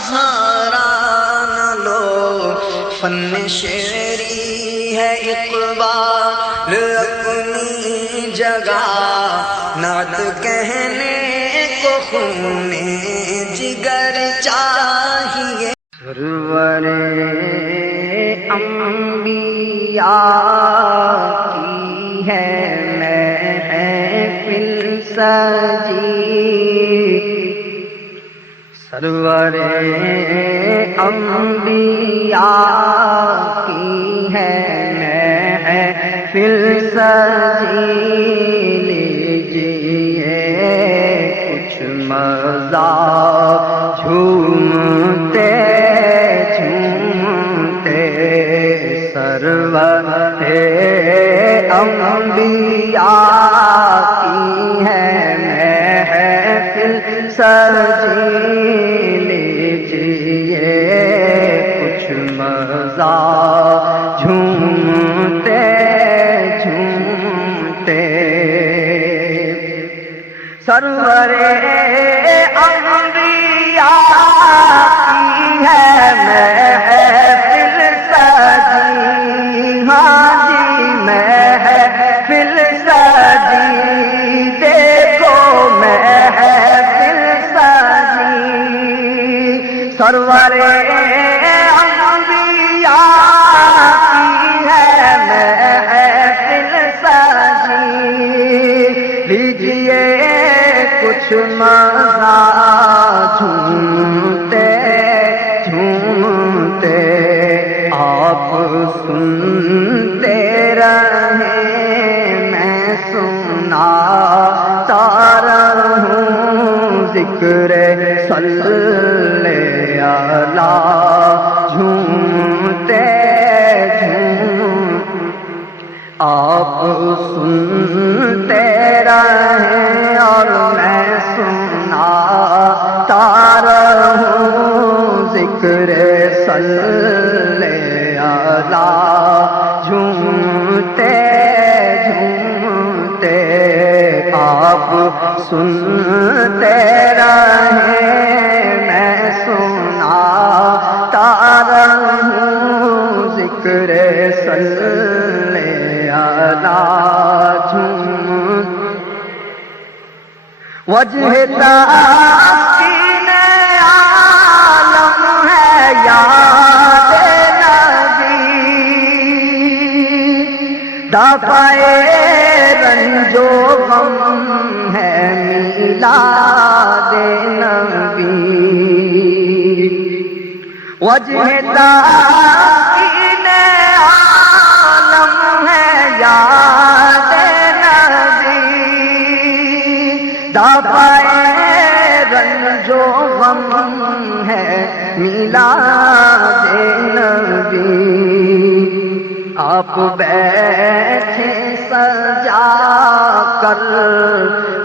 سہارا نہ لو، فن شعری ہے اقبال اپنی جگہ، نعت کہنے کو خون جگر چاہیے۔ سرور انبیاء کی ہے محفل سجی، سرور انبیاء کی ہے محفل سجی، لیجیے کچھ مزہ جھومتے جھومتے، سرور انبیاء کی ہے محفل سجی، لیجیے کچھ مزہ جھومتے جھومتے، سرور انبیاء کی ہے محفل سجی، ہاں جی محفل سجی، دیکھو محفل سجی، سرور انبیاء کی ہے محفل سجی، لیجیے کچھ مزہ جھومتے جھومتے، آپ سنتے رہیں میں سناتا رہوں، ذکر صلی اللہ جھومتے جھومتے، آپ سنتے رہیں اور میں سناتا رہوں، ذکر صلی اللہ جھومتے جھومتے، آپ سنتے رہیں میں سناتا رہوں، ذکر صلی اللہ جھومتے، وجہ تسکین عالم ہے یاد نبی، دافع رنج و غم ہے میلاد نبی، وجہ تسکین عالم ہے یاد نبی، دافع رنج و غم ہے میلاد نبی، آپ بیٹھے سجا کر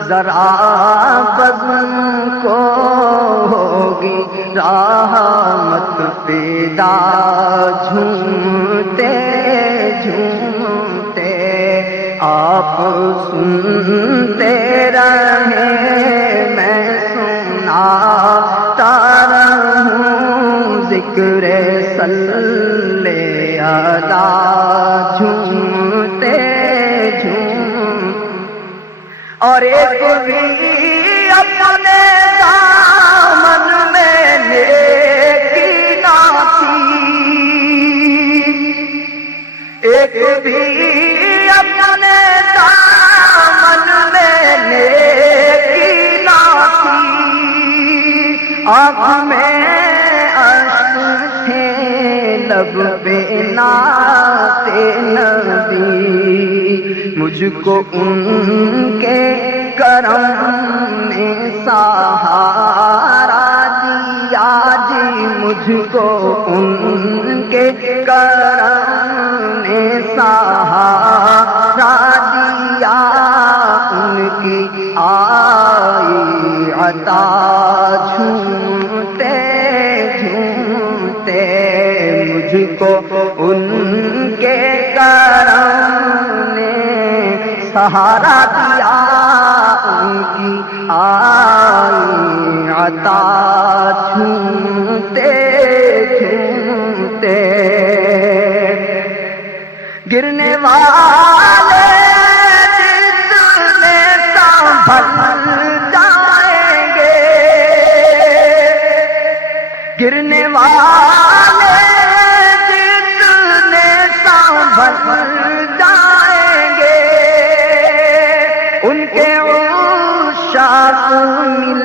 ذرا بزم کو ہوگی رحمت پیدا، جھومتے جھومتے آپ سنتے رہیں میں سناتا رہوں، ذکر صلی اللہ جھومتے جھومتے، اور ایک بھی اپنے دامن میں نیکی نہ تھی، ایک بھی اپنے دامن میں نیکی نہ تھی، آنکھ میں اشک تھے لب پہ نعت نبی، مجھ کو ان کے کرم نے سہارا دیا جی، مجھ کو ان کے کرم نے سہارا دیا، ان کی آئی عطا جھومتے جھومتے، مجھ کو ان کے کرم نے سہارا دیا، ان کی آئی عطا جھومتے گرنے والے جتنے سنبھل جائیں گے، گرنے والے جتنے سنبھل جائیں گے، ان کے عشاق مل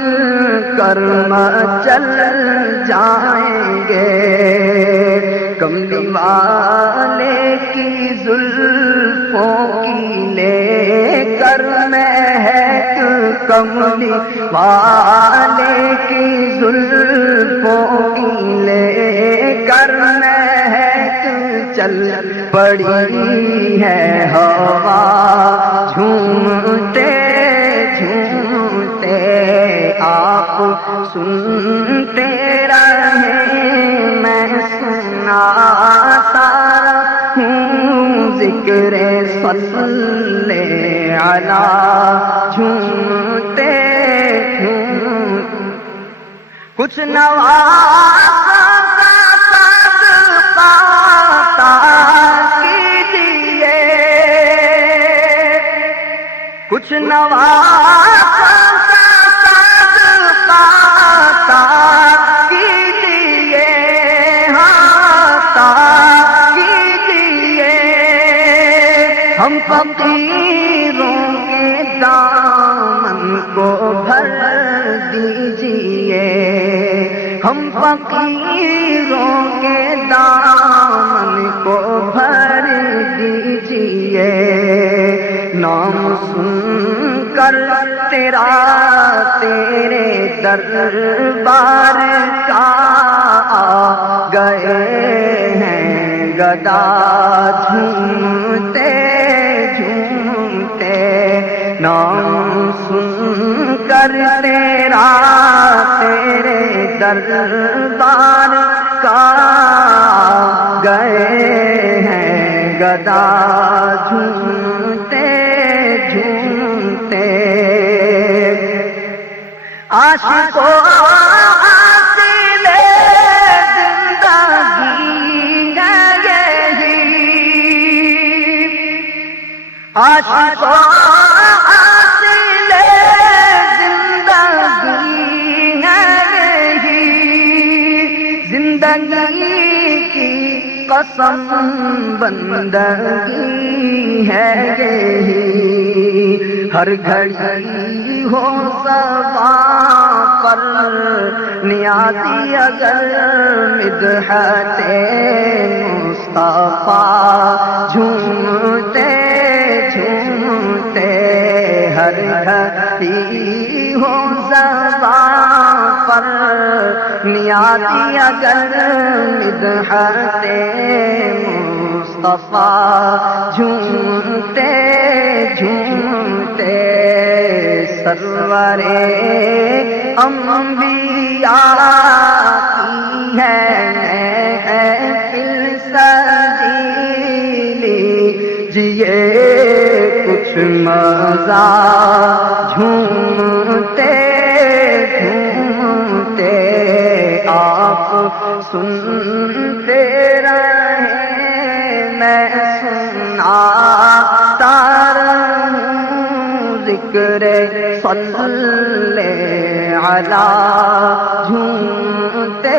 کر مچل جائیں گے، کملی والے کی زلفوں کی لے کر مہک، کملی والے کی زلفوں کی لے کر مہک، چل پڑی ہے ہوا جھومتے جھومتے، آپ سنتے رہیں میں سناتا ہوں ذکر صلی علی، جھومتے جھومتے کچھ نوازوں کا صدقہ عطا کیجیے، کچھ نوازوں کا صدقہ عطا کیجیے، عطا کیجیے، ہم فقیروں کے دامن کو بھر دیجیے، ہم فقیروں کے دامن کو بھر دیجیے، نام سن کر تیرا تیرے دربار کا آ گئے ہیں گدا، جھومتے جھومتے نام سن کر تیرا تیرے دربار کا گئے ہیں گدا، جھومتے جھومتے عاشقوں حاصل زندگی ہے یہی، عاشقوں حاصل زندگی ہے یہی، زندگی کی قسم بندگی ہے یہی، ہر گھڑی ہو سباں پر نیازی اگر مدحت مصطفیٰ، جھومتے جھومتے ہر گھڑی ہو زباں پر نیازی اگر مدحت مصطفیٰ، جھومتے جھومتے سرور انبیاء کی ہے محفل سجی لیجیے کچھ مزہ، جھومتے جھومتے آپ سنتے رہیں میں سناتا رہوں ذکر صلی علی، جھومتے